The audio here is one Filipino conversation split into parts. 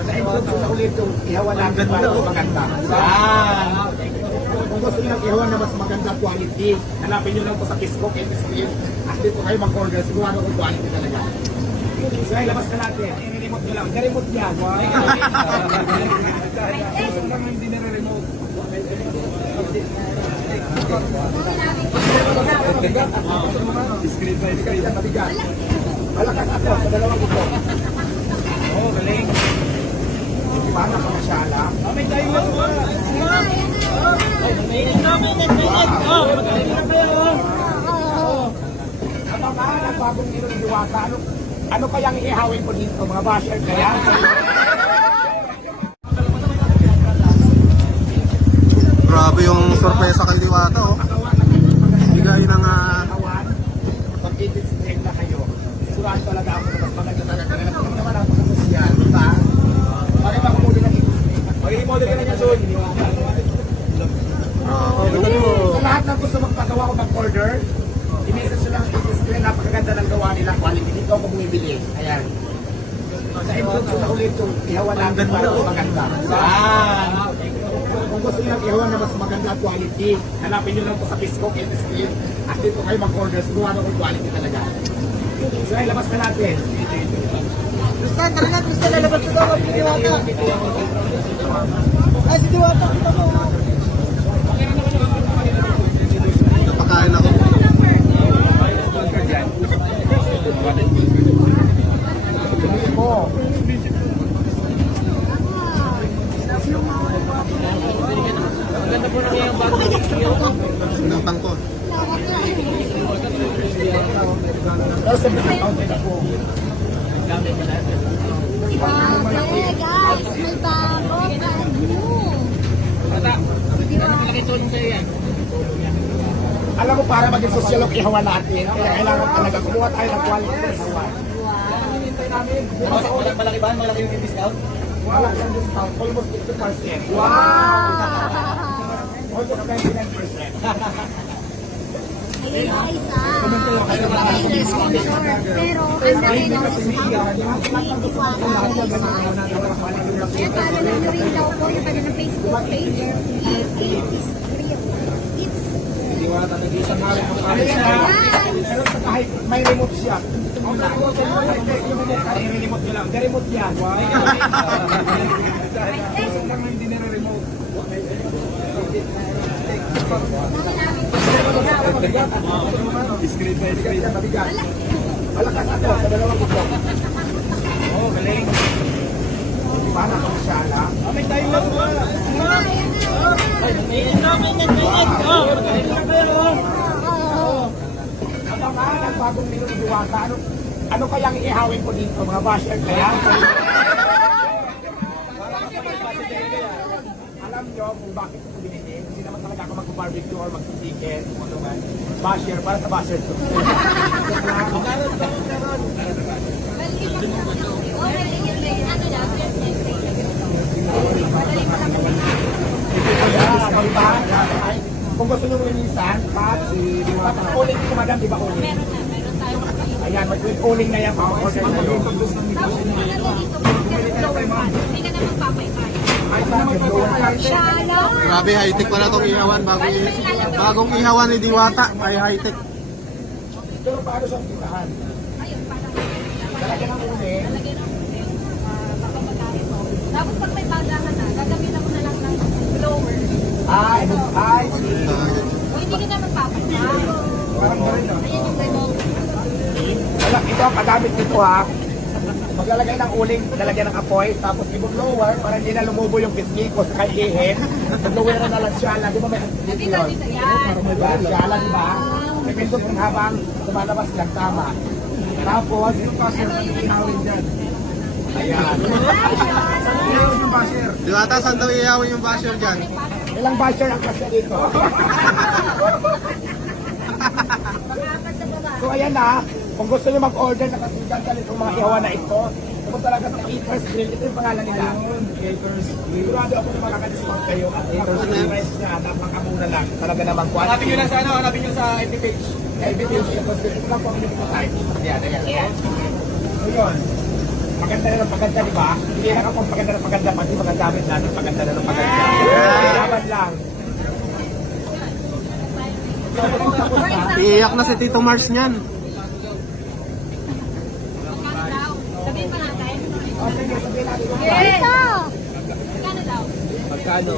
Sa inyo na ulit yung ihawan natin para mas maganda. Kung gusto nyo ng ihawan na mas maganda quality, hanapin nyo lang po sa Facebook and Street. At dito kayo mag-order, sigurado kung quality talaga. So ay, labas na natin. I-remote nyo lang. I-remote yan. Hindi na-remote. Malakas ako sa dalawang ito. Oo, galing. Paano ka na siya alam? May tayo lang mo. Kapag ang bagong nilo ni Diwata, ano kayang ihawin ko dito? Mga basher kaya? Grabe yung sorpresa kay Diwata, oh. Bigay ng Pag-ibig na kayo, sigurado talaga ako na mas maganda talaga. Nagpapag naman ako sa social, di ba? Bakit ako muli ng ibig? Mag-i-model ka na niya soon. Sa lahat ng gusto magpagawa ko mag-order, i-message lang ang screen, napakaganda ng gawa nila, quality. Dito ako bumibili. Ayan. Sa inyo na ulit yung ihawan natin para mas maganda. Kung gusto nyo ng ihawan na mas maganda quality, hanapin nyo lang po sa Facebook and Street. At dito kayo mag-order, sigurado kung quality talaga. So ay, labas na natin. Tristan, tara na, Tristan, lalabas na daw si Diwata. Ay, si Diwata, kita mo. napakain ako. Sinutang ko. Pero sa discount din ako. Grabe guys, may bago, brand new. Alam mo, para maging social ang ihawan natin, kaya kailangan talaga kumuha tayo ng quality ng ihawan. Malaki ba? Malaki yung discount? Wala siyang discount, almost 50%. Wow! Almost 99%. Ayun guys, hindi sponsor. Pero ang dami ng discount ni Diwata. Kaya paano lang nyo rin daw po yung kanilang Facebook page. It's Pero kahit may remote siya. I-remote nyo lang. I-remote yan. Hindi na-remote. Malakas ako sa dalawang ito. Oo, galing. Paano ka na siya alam? May tayo lang mo. Kapag ang bagong nilo ni Diwata, ano kayang ihawin ko dito? Mga basher kaya? Alam nyo kung bakit ko binili? Hindi naman talaga ako mag-barbecue or mag-chicken o ano man. Basher, para sa basher to. Kung gusto nyo rinisan, tapos uling ko madam, di ba uling? meron tayo. Ayan, uling na yan. Order na yun. Tapos ano dito, blower fan. Hindi ka na magpapay-pay. Ay, sa akin, blower fan. Shala! Grabe, high-tech pala itong ihawan. Bagong ihawan ni Diwata ay high-tech. Pero paano siyang pisahan? Ayun, parang Talagyan ng uling. lalagyan ng papapagkain mo. Tapos pag may bagahan na, gagamitan mo na lang ng blower. Ay, see. O hindi ka na magpapay-pay. Parang gano'n, no? Ayan yung remote. Wala, ito ang kagamit nito, ha? Maglalagay ng uling, lalagyan ng apoy, tapos i-blower para hindi na lumubo yung pisngi ko sa kaihin. Mag-blower na lang siya, di ba may Hindi na dito yan. diba? Siya, di ba? May pindot kung habang lumalabas lang, tama. Tapos, yung passer na iinawin dyan. Ayan. Yung passer. Diwata, saan daw ihawin yung basher dyan? Ilang basher ang kasya dito? So ayan na, kung gusto nyo mag-order na kasigan ka nitong mga ihawan na ito, pumunta talaga sa Eaters Grill, ito yung pangalan nila. Sigurado ako na makaka-discount kayo at ang price niya, napakamura lang. Talaga naman quality. Hanapin nyo lang sa ano, hanapin nyo sa FB page. Ito lang po ang minute time. Ayan. So yun. Maganda na ng maganda, di ba? Hindi lang ako maganda ng maganda, pati mga gamit natin, maganda na ng maganda. Laban lang. Iiyak na si Tito Mars niyan. Sabihin pa natin. O sige, sabihin natin. Yes! Magkano daw? Magkano?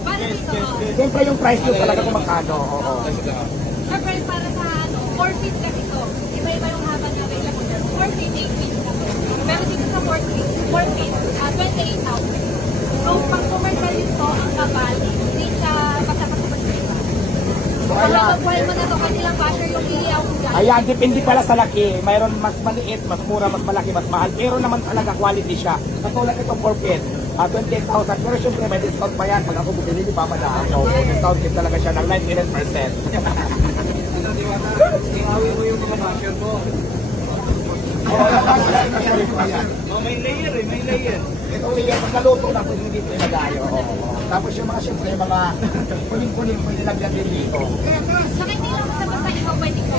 Paano dito? Siyempre yung price nyo talaga kung magkano. Oo. Siyempre para sa 4 feet kasi ito. Iba-iba yung haba na available dyan. 4 feet, 8 feet lang. Pero dito sa 4 feet, 28,000. So pag commercial dito, ang kapal, hindi siya basta-basta iba. So Kaya ayan. pag buhay mo na ito, kanilang basher yung iliyaw ko dyan. Ayan, depende pala sa laki. Mayroon mas maliit, mas mura, mas malaki, mas mahal. Pero naman talaga quality siya. Katulad itong 4 feet. 28,000. Pero syempre may discount pa yan. Pag ako bumili, di ba madaan? So, discount din talaga siya ng 99%. Ihawi mo yung mga basher mo. May layer eh, may layer. Ito yung pag naluto na, pwede dito ilagay. Oo. Tapos yung mga syempre, yung mga kuning-kuning, pwede lagyan din dito. Saka hindi lang basta-basta ikaw pwede ka.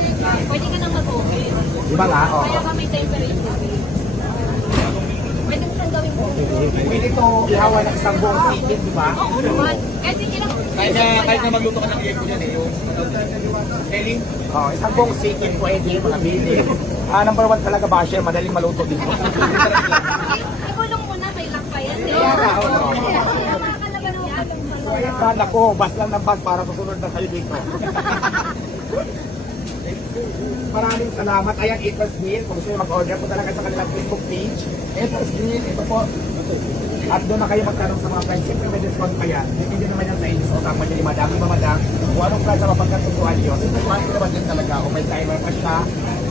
Pwede ka nang mag-open. Di ba nga? Oo. Kaya ka may temperature. Pwede mo siyang gawin po. Pwede ito ihawa ng isang buong sikin, di ba? Oo naman. Kahit hindi lang. Kahit na magluto ka ng yelo yan eh. Yung Ellie, Oh, isang buong sikin pwede, mga bili. Number 1 talaga basher, madaling maluto dito. Ikulong mo na, may lock pa yan. Kaya nga, oo. Nakakalaban mo ka. So ayan, kala ko, bas lang ng bas para susunod na kayo dito. Maraming salamat. Ayan, Eaters Grill. Kung gusto nyo mag-order po talaga sa kanilang Facebook page. Eaters Grill, ito po. At doon na kayo magtanong sa mga price. Siyempre may discount pa yan. Hindi naman yan sa inyo. O tapos ni Madam, di ba Madam? Kung anong price na mapagkasusuhan nyo. Susuhan ko naman din talaga. Kung may timer pa siya,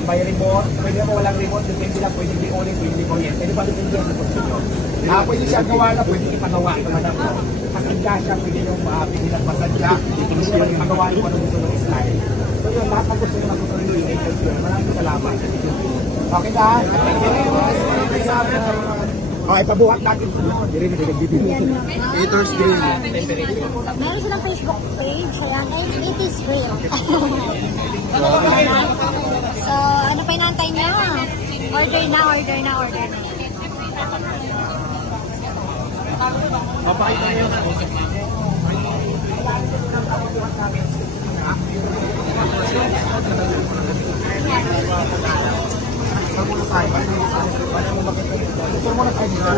may remote. Pwede naman walang remote. Depende lang. Pwede di ulit, pwede di kuryente. Pwede pa depende yan sa gusto nyo. Pwede siya gawa na, pwede ipagawa ito Madam ko. Masadya siya, pwede yung pwede lang masadya. Pwede naman ipagawa yung ano gusto ng style. So yun, lahat ng gusto nyo masusunod yung Eaters Grill. Maraming salamat. Okay na? Okay, pabuhat natin ito. Hindi rin nagbibili. Eaters Grill. Meron silang Facebook page. Ayan, it is real. So, ano pa inaantay niya? Order na, order na, order na. mapakita nyo na. Ito muna tayo dito.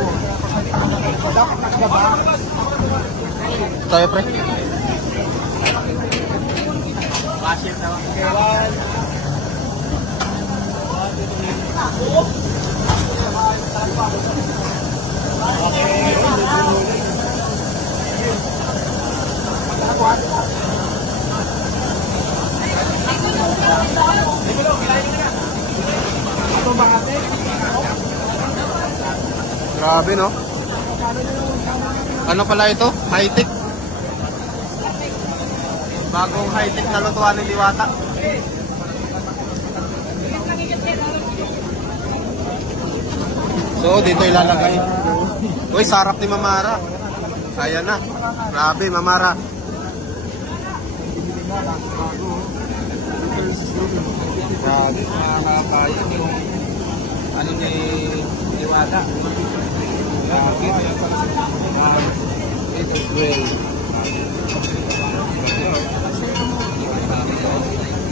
Dapat nakagaba. Tayo pre. Basher na. Okay, 1. Ito ba ate? Grabe no? Ano pala ito? High-tech? Bagong high-tech na lutuan ni Diwata. So, dito ilalagay. Uy, sarap ni Mamara. Ayan na. Grabe, Mamara. Grabe, nakakaya yung ano ni Diwata. Ito well.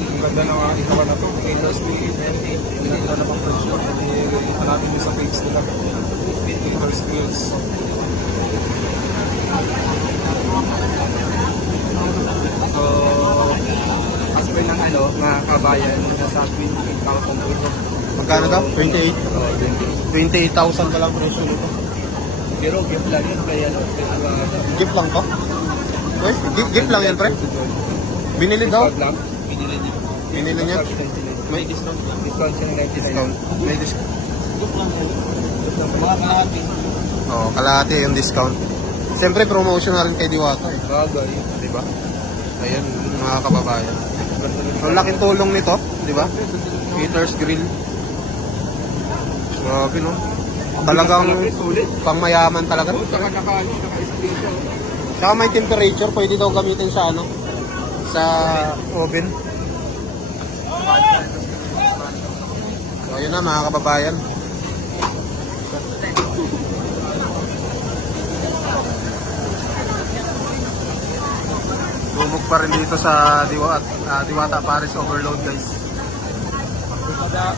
Ang ganda ng ikaw na to. Haters Grill. Ganda na pang presyo. Hanapin mo sa page nila. Haters Grills. So, as per ng ano, mga kabayan, nasa 28,000 po ito. Magkano daw? 28. 28. 28,000 ka lang presyo nito. Pero gift lang yun, kaya ano, Gift lang to? Uy, gift lang yan pre? Binili daw? lang, binili niyo. Binili niya? May discount siya ng 99. Discount. May discount. Gift lang yan. Gift lang. Mga kalahati. Oo, kalahati yung discount. Siyempre, promotion na rin kay Diwata eh. Bagay. Diba? Ayan, mga kababayan. Ang laking tulong nito, di ba? Eaters Grill. Grabe no? Talagang pangmayaman talaga. Tsaka naka-spray siya. Tsaka may temperature, pwede daw gamitin sa ano? Sa oven. So, ayun na mga kababayan. Bumog pa rin dito sa Diwata Paris Overload guys. Pada